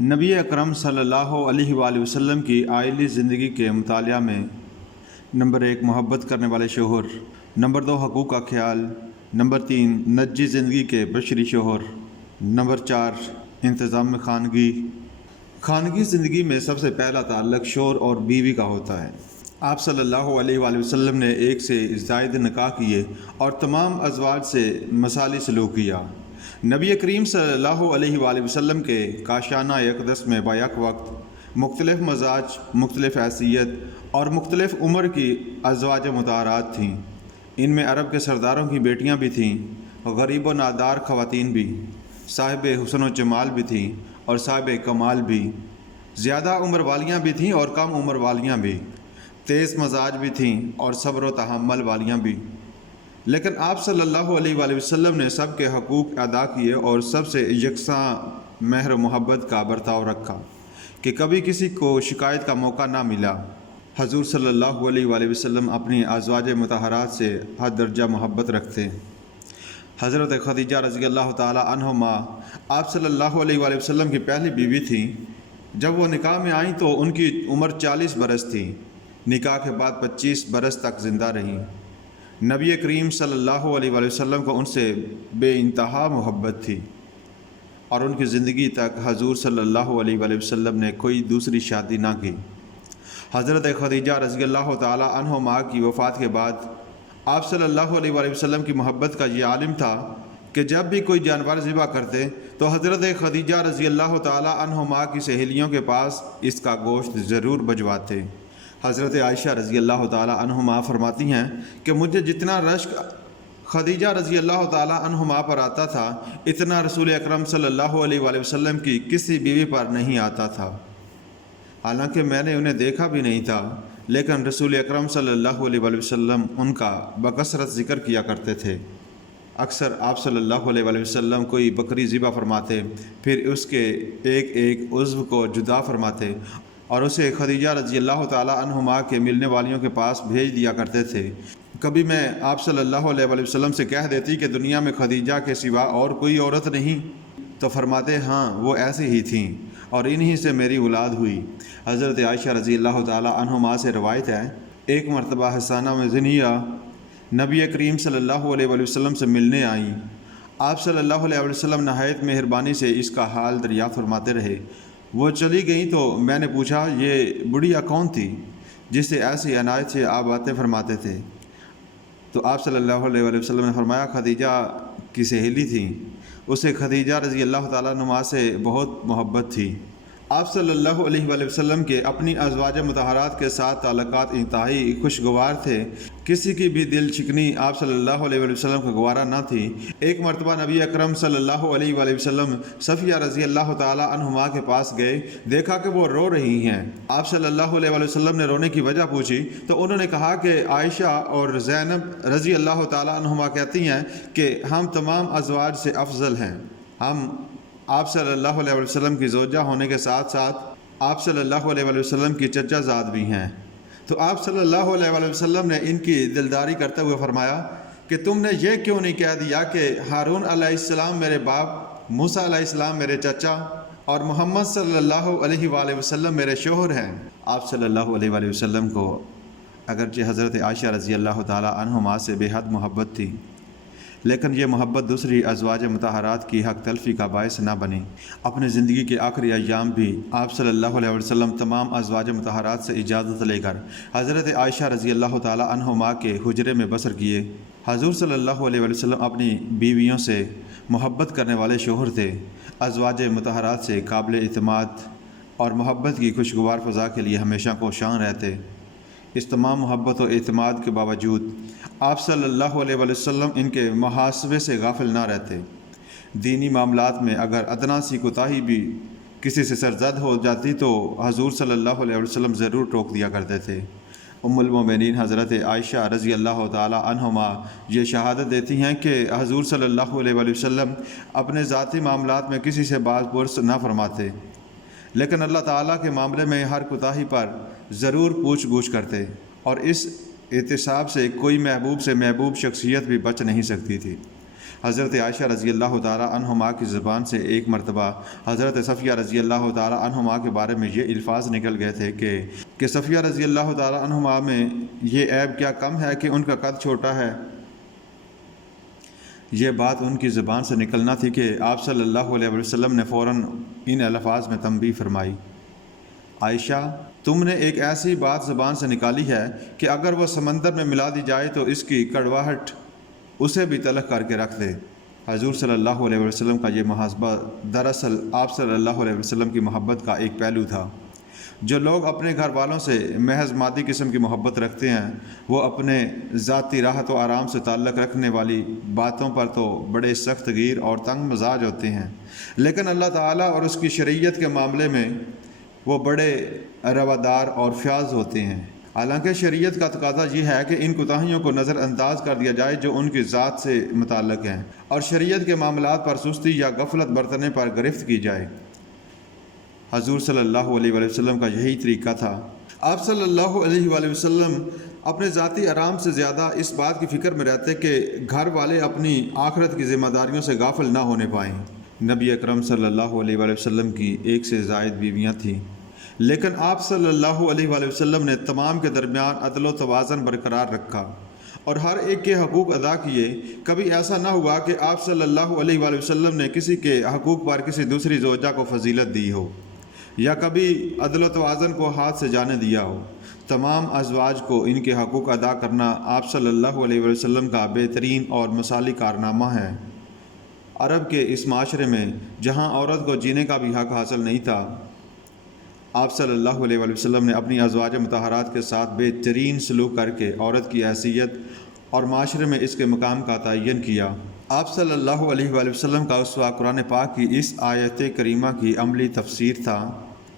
نبی اکرم صلی اللہ علیہ وآلہ وسلم کی آئلی زندگی کے مطالعہ میں نمبر 1 محبت کرنے والے شوہر، نمبر 2 حقوق کا خیال، نمبر 3 نجی زندگی کے بشری شوہر، نمبر 4 انتظام خانگی زندگی میں سب سے پہلا تعلق شوہر اور بیوی کا ہوتا ہے۔ آپ صلی اللہ علیہ وآلہ وسلم نے ایک سے زائد نکاح کیے اور تمام ازواج سے مثالی سلوک کیا۔ نبی کریم صلی اللہ علیہ وآلہ وسلم کے کاشانہ اقدس میں بیک وقت مختلف مزاج، مختلف حیثیت اور مختلف عمر کی ازواج مطہرات تھیں۔ ان میں عرب کے سرداروں کی بیٹیاں بھی تھیں، غریب و نادار خواتین بھی، صاحب حسن و جمال بھی تھیں اور صاحب کمال بھی، زیادہ عمر والیاں بھی تھیں اور کم عمر والیاں بھی، تیز مزاج بھی تھیں اور صبر و تحمل والیاں بھی۔ لیکن آپ صلی اللہ علیہ وآلہ وسلم نے سب کے حقوق ادا کیے اور سب سے یکساں مہر و محبت کا برتاؤ رکھا کہ کبھی کسی کو شکایت کا موقع نہ ملا۔ حضور صلی اللہ علیہ وآلہ وسلم اپنی ازواج مطہرات سے حد درجہ محبت رکھتے۔ حضرت خدیجہ رضی اللہ تعالی عنہما آپ صلی اللہ علیہ وآلہ وسلم کی پہلی بیوی تھیں۔ جب وہ نکاح میں آئیں تو ان کی عمر 40 برس تھی۔ نکاح کے بعد 25 برس تک زندہ رہیں۔ نبی کریم صلی اللہ علیہ وآلہ وسلم کو ان سے بے انتہا محبت تھی اور ان کی زندگی تک حضور صلی اللہ علیہ وآلہ وسلم نے کوئی دوسری شادی نہ کی۔ حضرت خدیجہ رضی اللہ تعالی عنہما کی وفات کے بعد آپ صلی اللہ علیہ وآلہ وسلم کی محبت کا یہ عالم تھا کہ جب بھی کوئی جانور ذبح کرتے تو حضرت خدیجہ رضی اللہ تعالی عنہما کی سہیلیوں کے پاس اس کا گوشت ضرور بھجواتے۔ حضرت عائشہ رضی اللہ تعالی عنہما فرماتی ہیں کہ مجھے جتنا رشک خدیجہ رضی اللہ تعالی عنہما پر آتا تھا اتنا رسول اکرم صلی اللہ علیہ وآلہ وسلم کی کسی بیوی پر نہیں آتا تھا، حالانکہ میں نے انہیں دیکھا بھی نہیں تھا، لیکن رسول اکرم صلی اللہ علیہ وآلہ وسلم ان کا بکثرت ذکر کیا کرتے تھے۔ اکثر آپ صلی اللہ علیہ وآلہ وسلم کوئی بکری ذبح فرماتے، پھر اس کے ایک ایک عضو کو جدا فرماتے اور اسے خدیجہ رضی اللہ تعالی عنہما کے ملنے والیوں کے پاس بھیج دیا کرتے تھے۔ کبھی میں آپ صلی اللہ علیہ وآلہ وسلم سے کہہ دیتی کہ دنیا میں خدیجہ کے سوا اور کوئی عورت نہیں، تو فرماتے ہاں وہ ایسی ہی تھیں اور انہی سے میری اولاد ہوئی۔ حضرت عائشہ رضی اللہ تعالی عنہما سے روایت ہے، ایک مرتبہ حسانہ میں زنیہ نبی کریم صلی اللہ علیہ وآلہ وسلم سے ملنے آئیں۔ آپ صلی اللہ علیہ وآلہ وسلم نہایت مہربانی سے اس کا حال دریافت فرماتے رہے۔ وہ چلی گئیں تو میں نے پوچھا یہ بڑھیا کون تھی جس سے ایسی عنایت سے آپ باتیں فرماتے تھے؟ تو آپ صلی اللہ علیہ وآلہ وسلم نے فرمایا خدیجہ کی سہیلی تھیں، اسے خدیجہ رضی اللہ تعالیٰ عنہا سے بہت محبت تھی۔ آپ صلی اللہ علیہ وآلہ وسلم کے اپنی ازواج مطہرات کے ساتھ تعلقات انتہائی خوشگوار تھے، کسی کی بھی دل شکنی آپ صلی اللہ علیہ وآلہ وسلم کو گوارا نہ تھی۔ ایک مرتبہ نبی اکرم صلی اللہ علیہ وآلہ وسلم صفیہ رضی اللہ تعالی عنہما کے پاس گئے، دیکھا کہ وہ رو رہی ہیں۔ آپ صلی اللہ علیہ وآلہ وسلم نے رونے کی وجہ پوچھی تو انہوں نے کہا کہ عائشہ اور زینب رضی اللہ تعالی عنہما کہتی ہیں کہ ہم تمام ازواج سے افضل ہیں، ہم آپ صلی اللہ علیہ وسلم کی زوجہ ہونے کے ساتھ ساتھ آپ صلی اللہ علیہ وسلم کی چچا زاد بھی ہیں۔ تو آپ صلی اللہ علیہ وسلم نے ان کی دلداری کرتے ہوئے فرمایا کہ تم نے یہ کیوں نہیں کہہ دیا کہ ہارون علیہ السلام میرے باپ، موسیٰ علیہ السلام میرے چچا اور محمد صلی اللہ علیہ وآلہ وسلم میرے شوہر ہیں۔ آپ صلی اللہ علیہ وآلہ وسلم کو اگرچہ حضرت عائشہ رضی اللہ تعالی عنہما سے بے حد محبت تھی، لیکن یہ محبت دوسری ازواج مطہرات کی حق تلفی کا باعث نہ بنی۔ اپنی زندگی کے آخری ایام بھی آپ صلی اللہ علیہ وسلم تمام ازواج مطہرات سے اجازت لے کر حضرت عائشہ رضی اللہ تعالی عنہما کے حجرے میں بسر کیے۔ حضور صلی اللہ علیہ وسلم اپنی بیویوں سے محبت کرنے والے شوہر تھے، ازواج مطہرات سے قابل اعتماد اور محبت کی خوشگوار فضا کے لیے ہمیشہ کوشاں رہتے۔ اس تمام محبت و اعتماد کے باوجود آپ صلی اللہ علیہ وسلم ان کے محاسبے سے غافل نہ رہتے۔ دینی معاملات میں اگر ادنا سی کوتاہی بھی کسی سے سرزد ہو جاتی تو حضور صلی اللہ علیہ وسلم ضرور ٹوک دیا کرتے تھے۔ ام المومنین حضرت عائشہ رضی اللہ تعالی عنہما یہ شہادت دیتی ہیں کہ حضور صلی اللہ علیہ وسلم اپنے ذاتی معاملات میں کسی سے باز پرس نہ فرماتے، لیکن اللہ تعالیٰ کے معاملے میں ہر کوتاہی پر ضرور پوچھ گچھ کرتے، اور اس احتساب سے کوئی محبوب سے محبوب شخصیت بھی بچ نہیں سکتی تھی۔ حضرت عائشہ رضی اللہ تعالیٰ عنہما کی زبان سے ایک مرتبہ حضرت صفیہ رضی اللہ تعالیٰ عنہما کے بارے میں یہ الفاظ نکل گئے تھے کہ صفیہ رضی اللہ تعالیٰ عنہما میں یہ عیب کیا کم ہے کہ ان کا قد چھوٹا ہے۔ یہ بات ان کی زبان سے نکلنا تھی کہ آپ صلی اللہ علیہ وسلم نے فوراً ان الفاظ میں تنبیہ فرمائی، عائشہ تم نے ایک ایسی بات زبان سے نکالی ہے کہ اگر وہ سمندر میں ملا دی جائے تو اس کی کڑواہٹ اسے بھی تلخ کر کے رکھ دے۔ حضور صلی اللہ علیہ وسلم کا یہ محاسبہ دراصل آپ صلی اللہ علیہ وسلم کی محبت کا ایک پہلو تھا۔ جو لوگ اپنے گھر والوں سے محض مادی قسم کی محبت رکھتے ہیں وہ اپنے ذاتی راحت و آرام سے تعلق رکھنے والی باتوں پر تو بڑے سخت گیر اور تنگ مزاج ہوتے ہیں، لیکن اللہ تعالیٰ اور اس کی شریعت کے معاملے میں وہ بڑے روادار اور فیاض ہوتے ہیں۔ حالانکہ شریعت کا تقاضا یہ ہے کہ ان کوتاہیوں کو نظر انداز کر دیا جائے جو ان کی ذات سے متعلق ہیں، اور شریعت کے معاملات پر سستی یا غفلت برتنے پر گرفت کی جائے۔ حضور صلی اللہ علیہ وسلم کا یہی طریقہ تھا۔ آپ صلی اللہ علیہ وآلہ وسلم اپنے ذاتی آرام سے زیادہ اس بات کی فکر میں رہتے کہ گھر والے اپنی آخرت کی ذمہ داریوں سے غافل نہ ہونے پائیں۔ نبی اکرم صلی اللہ علیہ وآلہ وسلم کی 1 سے زائد بیویاں تھیں، لیکن آپ صلی اللہ علیہ وآلہ وسلم نے تمام کے درمیان عدل و توازن برقرار رکھا اور ہر ایک کے حقوق ادا کیے۔ کبھی ایسا نہ ہوا کہ آپ صلی اللہ علیہ وآلہ وسلم نے کسی کے حقوق پر کسی دوسری زوجہ کو فضیلت دی ہو یا کبھی عدل و توازن کو ہاتھ سے جانے دیا ہو۔ تمام ازواج کو ان کے حقوق ادا کرنا آپ صلی اللہ علیہ وسلم کا بہترین اور مثالی کارنامہ ہے۔ عرب کے اس معاشرے میں جہاں عورت کو جینے کا بھی حق حاصل نہیں تھا، آپ صلی اللہ علیہ وسلم نے اپنی ازواج مطہرات کے ساتھ بہترین سلوک کر کے عورت کی حیثیت اور معاشرے میں اس کے مقام کا تعین کیا۔ آپ صلی اللہ علیہ وسلم کا اسوہ قرآن پاک کی اس آیت کریمہ کی عملی تفسیر تھا،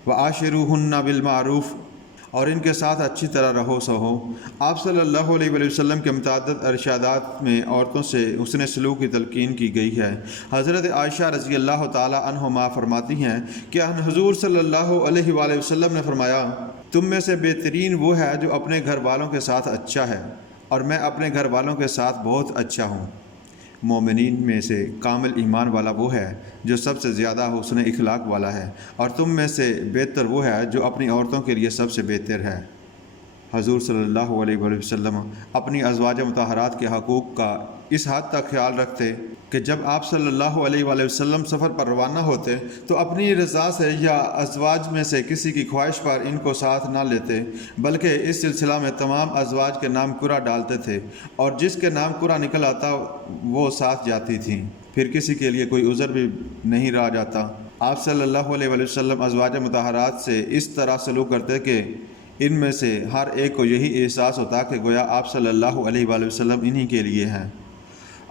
وَعَاشِرُوهُنَّ بِالْمَعْرُوفِ، اور ان کے ساتھ اچھی طرح رہو سہو۔ آپ صلی اللہ علیہ وسلم کے متعدد ارشادات میں عورتوں سے حسن سلوک کی تلقین کی گئی ہے۔ حضرت عائشہ رضی اللہ تعالی عنہما فرماتی ہیں کہ حضور صلی اللہ علیہ وآلہ وسلم نے فرمایا، تم میں سے بہترین وہ ہے جو اپنے گھر والوں کے ساتھ اچھا ہے، اور میں اپنے گھر والوں کے ساتھ بہت اچھا ہوں۔ مومنین میں سے کامل ایمان والا وہ ہے جو سب سے زیادہ حسن اخلاق والا ہے، اور تم میں سے بہتر وہ ہے جو اپنی عورتوں کے لیے سب سے بہتر ہے۔ حضور صلی اللہ علیہ وآلہ وسلم اپنی ازواج مطہرات کے حقوق کا اس حد تک خیال رکھتے کہ جب آپ صلی اللہ علیہ وآلہ وسلم سفر پر روانہ ہوتے تو اپنی رضا سے یا ازواج میں سے کسی کی خواہش پر ان کو ساتھ نہ لیتے، بلکہ اس سلسلہ میں تمام ازواج کے نام قرہ ڈالتے تھے، اور جس کے نام قرہ نکل آتا وہ ساتھ جاتی تھیں، پھر کسی کے لیے کوئی عذر بھی نہیں رہ جاتا۔ آپ صلی اللہ علیہ وآلہ وسلم ازواج مطہرات سے اس طرح سلوک کرتے کہ ان میں سے ہر ایک کو یہی احساس ہوتا کہ گویا آپ صلی اللہ علیہ وآلہ وسلم انہی کے لیے ہیں۔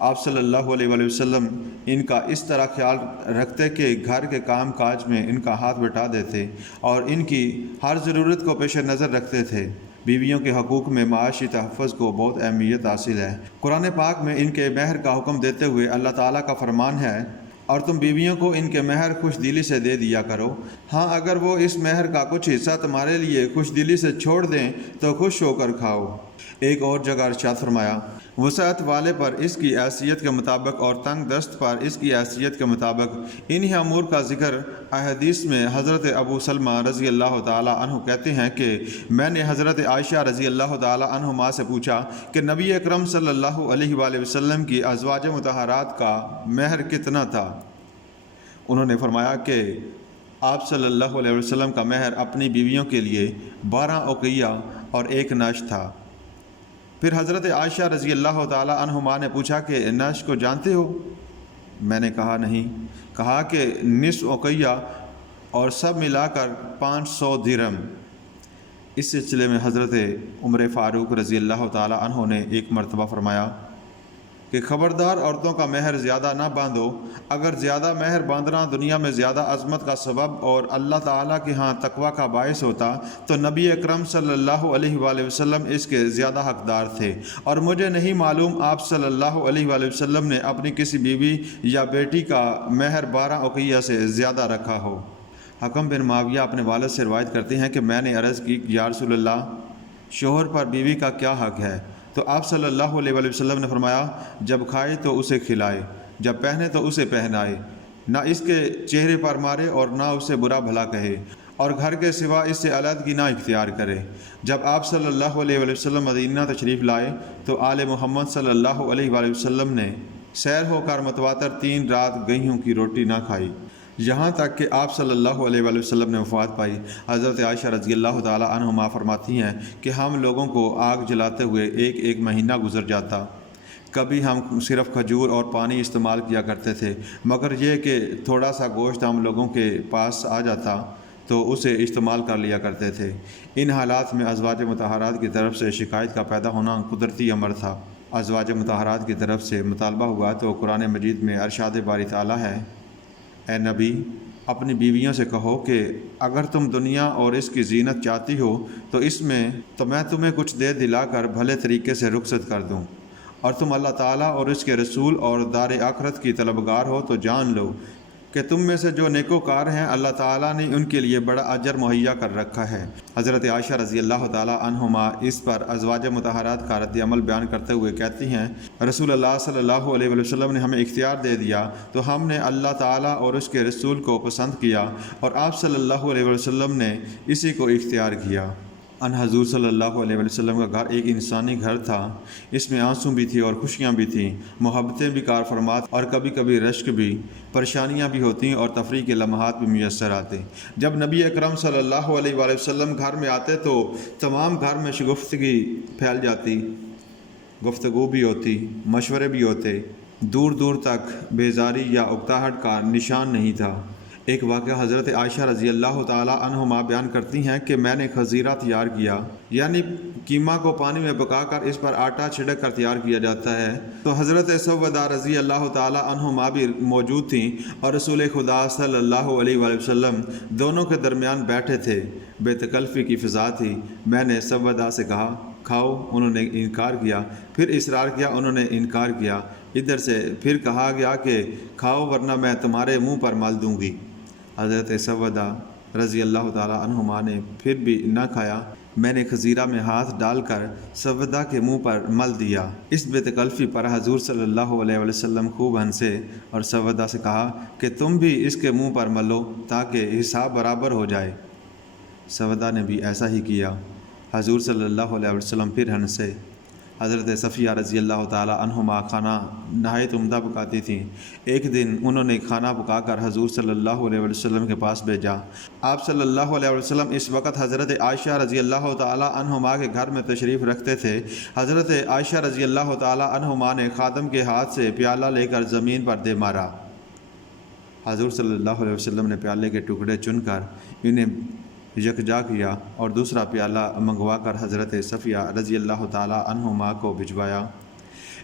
آپ صلی اللہ علیہ وآلہ وسلم ان کا اس طرح خیال رکھتے کہ گھر کے کام کاج میں ان کا ہاتھ بٹا دیتے اور ان کی ہر ضرورت کو پیش نظر رکھتے تھے۔ بیویوں کے حقوق میں معاشی تحفظ کو بہت اہمیت حاصل ہے۔ قرآن پاک میں ان کے مہر کا حکم دیتے ہوئے اللہ تعالیٰ کا فرمان ہے، اور تم بیویوں کو ان کے مہر خوش دلی سے دے دیا کرو، ہاں اگر وہ اس مہر کا کچھ حصہ تمہارے لیے خوش دلی سے چھوڑ دیں تو خوش ہو کر کھاؤ۔ ایک اور جگہ ارشاد فرمایا، وسعت والے پر اس کی حیثیت کے مطابق اور تنگ دست پر اس کی حیثیت کے مطابق۔ انہی امور کا ذکر احادیث میں حضرت ابو سلمہ رضی اللہ تعالی عنہ کہتے ہیں کہ میں نے حضرت عائشہ رضی اللہ تعالی عنہما سے پوچھا کہ نبی اکرم صلی اللہ علیہ وآلہ وسلم کی ازواج مطہرات کا مہر کتنا تھا؟ انہوں نے فرمایا کہ آپ صلی اللہ علیہ وسلم کا مہر اپنی بیویوں کے لیے 12 اوقیہ اور 1 نش تھا۔ پھر حضرت عائشہ رضی اللہ تعالی عنہما نے پوچھا کہ نش کو جانتے ہو؟ میں نے کہا نہیں۔ کہا کہ نصف اوقیہ اور سب ملا کر 500 درہم۔ اس سلسلے میں حضرت عمر فاروق رضی اللہ تعالی عنہ نے ایک مرتبہ فرمایا کہ خبردار عورتوں کا مہر زیادہ نہ باندھو، اگر زیادہ مہر باندھنا دنیا میں زیادہ عظمت کا سبب اور اللہ تعالیٰ کے ہاں تقوی کا باعث ہوتا تو نبی اکرم صلی اللہ علیہ وآلہ وسلم اس کے زیادہ حقدار تھے، اور مجھے نہیں معلوم آپ صلی اللہ علیہ وآلہ وسلم نے اپنی کسی بیوی یا بیٹی کا مہر 12 اوقیہ سے زیادہ رکھا ہو۔ حکم بن معاویہ اپنے والد سے روایت کرتے ہیں کہ میں نے عرض کی، یا رسول اللہ، شوہر پر بیوی کا کیا حق ہے؟ تو آپ صلی اللہ علیہ وآلہ وسلم نے فرمایا، جب کھائے تو اسے کھلائے، جب پہنے تو اسے پہنائے، نہ اس کے چہرے پر مارے اور نہ اسے برا بھلا کہے، اور گھر کے سوا اس سے علیحدگی نہ اختیار کرے۔ جب آپ صلی اللہ علیہ وآلہ وسلم مدینہ تشریف لائے تو آل محمد صلی اللہ علیہ وآلہ وسلم نے سیر ہو کر متواتر 3 رات گیہوں کی روٹی نہ کھائی، یہاں تک کہ آپ صلی اللہ علیہ وآلہ وسلم نے وفات پائی۔ حضرت عائشہ رضی اللہ تعالی عنہما فرماتی ہیں کہ ہم لوگوں کو آگ جلاتے ہوئے ایک مہینہ گزر جاتا، کبھی ہم صرف کھجور اور پانی استعمال کیا کرتے تھے، مگر یہ کہ تھوڑا سا گوشت ہم لوگوں کے پاس آ جاتا تو اسے استعمال کر لیا کرتے تھے۔ ان حالات میں ازواج مطہرات کی طرف سے شکایت کا پیدا ہونا قدرتی امر تھا۔ ازواج مطہرات کی طرف سے مطالبہ ہوا تو قرآن مجید میں ارشاد باری تعالیٰ ہے، اے نبی اپنی بیویوں سے کہو کہ اگر تم دنیا اور اس کی زینت چاہتی ہو تو میں تمہیں کچھ دے دلا کر بھلے طریقے سے رخصت کر دوں، اور تم اللہ تعالیٰ اور اس کے رسول اور دار آخرت کی طلبگار ہو تو جان لو کہ تم میں سے جو نیکوکار ہیں اللہ تعالیٰ نے ان کے لیے بڑا اجر مہیا کر رکھا ہے۔ حضرت عائشہ رضی اللہ تعالیٰ عنہما اس پر ازواج مطہرات کا رد عمل بیان کرتے ہوئے کہتی ہیں، رسول اللہ صلی اللہ علیہ وسلم نے ہمیں اختیار دے دیا تو ہم نے اللہ تعالیٰ اور اس کے رسول کو پسند کیا، اور آپ صلی اللہ علیہ وسلم نے اسی کو اختیار کیا۔ ان حضور صلی اللہ علیہ وسلم کا گھر ایک انسانی گھر تھا، اس میں آنسو بھی تھی اور خوشیاں بھی تھیں، محبتیں بھی کار فرمات اور کبھی کبھی رشک بھی، پریشانیاں بھی ہوتیں اور تفریح کے لمحات بھی میسر آتے۔ جب نبی اکرم صلی اللہ علیہ وآلہ وسلم گھر میں آتے تو تمام گھر میں شگفتگی پھیل جاتی، گفتگو بھی ہوتی، مشورے بھی ہوتے، دور دور تک بیزاری یا اکتاہٹ کا نشان نہیں تھا۔ ایک واقعہ حضرت عائشہ رضی اللہ تعالیٰ عنہما بیان کرتی ہیں کہ میں نے خزیرہ تیار کیا، یعنی کیما کو پانی میں پکا کر اس پر آٹا چھڑک کر تیار کیا جاتا ہے، تو حضرت سودہ رضی اللہ تعالیٰ عنہما بھی موجود تھیں اور رسول خدا صلی اللہ علیہ وآلہ وسلم دونوں کے درمیان بیٹھے تھے۔ بے تکلفی کی فضا تھی۔ میں نے سودہ سے کہا کھاؤ، انہوں نے انکار کیا، پھر اصرار کیا، انہوں نے انکار کیا، ادھر سے پھر کہا گیا کہ کھاؤ ورنہ میں تمہارے منہ پر مل دوں گی۔ حضرت سودہ رضی اللہ تعالیٰ عنہما نے پھر بھی نہ کھایا۔ میں نے خزیرہ میں ہاتھ ڈال کر سودہ کے منہ پر مل دیا۔ اس بے تکلفی پر حضور صلی اللہ علیہ وسلم خوب ہنسے اور سودہ سے کہا کہ تم بھی اس کے منہ پر ملو تاکہ حساب برابر ہو جائے۔ سودہ نے بھی ایسا ہی کیا۔ حضور صلی اللہ علیہ وسلم پھر ہنسے۔ حضرت صفیہ رضی اللہ تعالیٰ عنہما کھانا نہایت عمدہ پکاتی تھیں۔ ایک دن انہوں نے کھانا پکا کر حضور صلی اللہ علیہ وسلم کے پاس بھیجا۔ آپ صلی اللہ علیہ وسلم اس وقت حضرت عائشہ رضی اللہ تعالیٰ عنہما کے گھر میں تشریف رکھتے تھے۔ حضرت عائشہ رضی اللہ تعالیٰ عنہما نے خادم کے ہاتھ سے پیالہ لے کر زمین پر دے مارا۔ حضور صلی اللہ علیہ وسلم نے پیالے کے ٹکڑے چن کر انہیں یکجا کیا اور دوسرا پیالہ منگوا کر حضرت صفیہ رضی اللہ تعالیٰ عنہما کو بھجوایا۔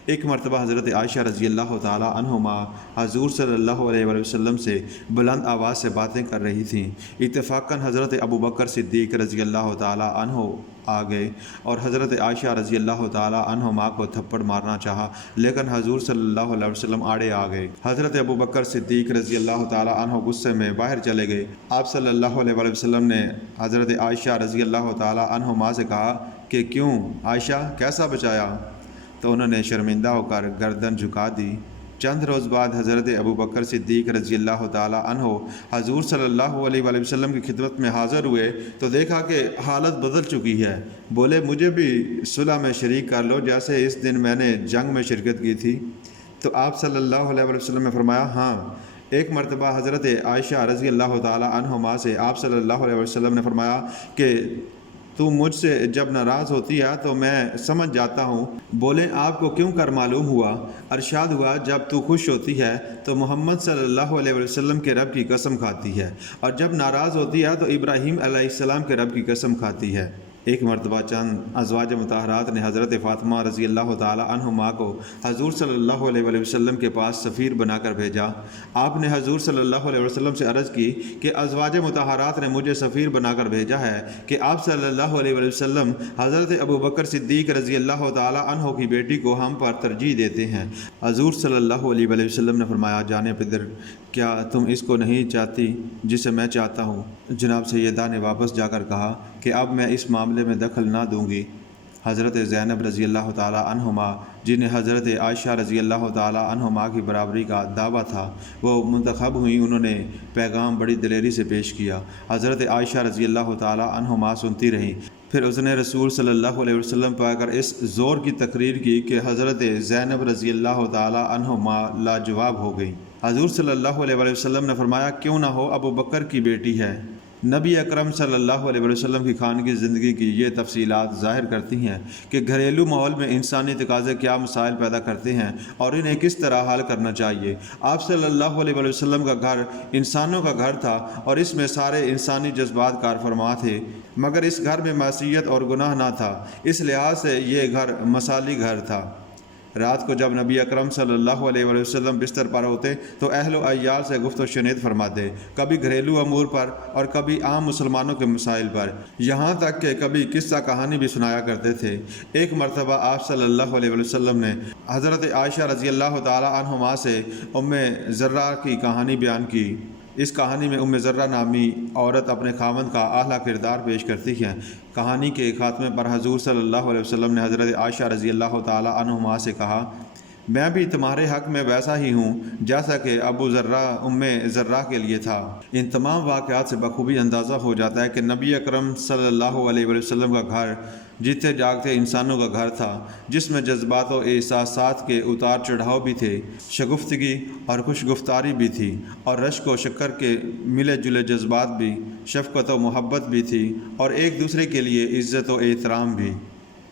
ایک مرتبہ حضرت عائشہ رضی اللہ تعالیٰ عنہما حضور صلی اللہ علیہ وسلم سے بلند آواز سے باتیں کر رہی تھیں۔ اتفاقاً حضرت ابوبکر صدیق رضی اللہ تعالیٰ عنہ آ گئے اور حضرت عائشہ رضی اللہ تعالیٰ عنہما کو تھپڑ مارنا چاہا، لیکن حضور صلی اللہ علیہ وسلم آڑے آ گئے۔ حضرت ابوبکر صدیق رضی اللہ تعالیٰ عنہ غصے میں باہر چلے گئے۔ آپ صلی اللہ علیہ وسلم نے حضرت عائشہ رضی اللہ تعالیٰ عنہما سے کہا کہ کیوں عائشہ، کیسا بچایا؟ تو انہوں نے شرمندہ ہو کر گردن جھکا دی۔ چند روز بعد حضرت ابوبکر صدیق رضی اللہ تعالیٰ عنہ حضور صلی اللہ علیہ وآلہ وسلم کی خدمت میں حاضر ہوئے تو دیکھا کہ حالت بدل چکی ہے۔ بولے مجھے بھی صلح میں شریک کر لو جیسے اس دن میں نے جنگ میں شرکت کی تھی۔ تو آپ صلی اللہ علیہ وآلہ وسلم نے فرمایا ہاں۔ ایک مرتبہ حضرت عائشہ رضی اللہ تعالیٰ عنہما سے آپ صلی اللہ علیہ وسلم نے فرمایا کہ تو مجھ سے جب ناراض ہوتی ہے تو میں سمجھ جاتا ہوں۔ بولے آپ کو کیوں کر معلوم ہوا؟ ارشاد ہوا جب تو خوش ہوتی ہے تو محمد صلی اللہ علیہ وسلم کے رب کی قسم کھاتی ہے، اور جب ناراض ہوتی ہے تو ابراہیم علیہ السلام کے رب کی قسم کھاتی ہے۔ ایک مرتبہ چند ازواج مطہرات نے حضرت فاطمہ رضی اللہ تعالیٰ عنہما کو حضور صلی اللہ علیہ وسلم کے پاس سفیر بنا کر بھیجا۔ آپ نے حضور صلی اللہ علیہ وسلم سے عرض کی کہ ازواج مطہرات نے مجھے سفیر بنا کر بھیجا ہے کہ آپ صلی اللہ علیہ وسلم حضرت ابوبکر صدیق رضی اللہ تعالیٰ عنہ کی بیٹی کو ہم پر ترجیح دیتے ہیں۔ حضور صلی اللہ علیہ وسلم نے فرمایا جانے پدر، کیا تم اس کو نہیں چاہتی جسے میں چاہتا ہوں؟ جناب سیدہ نے واپس جا کر کہا کہ اب میں اس معاملے میں دخل نہ دوں گی۔ حضرت زینب رضی اللہ تعالیٰ عنہما جنہیں حضرت عائشہ رضی اللہ تعالیٰ عنہما کی برابری کا دعویٰ تھا وہ منتخب ہوئیں، انہوں نے پیغام بڑی دلیری سے پیش کیا۔ حضرت عائشہ رضی اللہ تعالیٰ عنہما سنتی رہیں، پھر اس نے رسول صلی اللہ علیہ وسلم پا کر اس زور کی تقریر کی کہ حضرت زینب رضی اللہ تعالیٰ عنہما لاجواب ہو گئیں۔ حضور صلی اللہ علیہ وسلم نے فرمایا، کیوں نہ ہو ابو بکر کی بیٹی ہے۔ نبی اکرم صلی اللہ علیہ وسلم کی خانگی زندگی کی یہ تفصیلات ظاہر کرتی ہیں کہ گھریلو ماحول میں انسانی تقاضے کیا مسائل پیدا کرتے ہیں اور انہیں کس طرح حل کرنا چاہیے۔ آپ صلی اللہ علیہ وسلم کا گھر انسانوں کا گھر تھا اور اس میں سارے انسانی جذبات کار فرما تھے، مگر اس گھر میں معصیت اور گناہ نہ تھا، اس لحاظ سے یہ گھر مثالی گھر تھا۔ رات کو جب نبی اکرم صلی اللہ علیہ وسلم بستر پر ہوتے تو اہل و عیال سے گفت و شنید فرماتے، کبھی گھریلو امور پر اور کبھی عام مسلمانوں کے مسائل پر، یہاں تک کہ کبھی قصہ کہانی بھی سنایا کرتے تھے۔ ایک مرتبہ آپ صلی اللہ علیہ وسلم نے حضرت عائشہ رضی اللہ تعالیٰ عنہما سے ام ذرہ کی کہانی بیان کی۔ اس کہانی میں ام ذرہ نامی عورت اپنے خاوند کا اعلیٰ کردار پیش کرتی ہے۔ کہانی کے خاتمے پر حضور صلی اللہ علیہ وسلم نے حضرت عائشہ رضی اللہ تعالیٰ عنہما سے کہا، میں بھی تمہارے حق میں ویسا ہی ہوں جیسا کہ ابو ذرہ ام ذرہ کے لیے تھا۔ ان تمام واقعات سے بخوبی اندازہ ہو جاتا ہے کہ نبی اکرم صلی اللہ علیہ وسلم کا گھر جیتے جاگتے انسانوں کا گھر تھا، جس میں جذبات و احساسات کے اتار چڑھاؤ بھی تھے، شگفتگی اور خوش گفتاری بھی تھی، اور رشک و شکر کے ملے جلے جذبات بھی، شفقت و محبت بھی تھی، اور ایک دوسرے کے لیے عزت و احترام بھی۔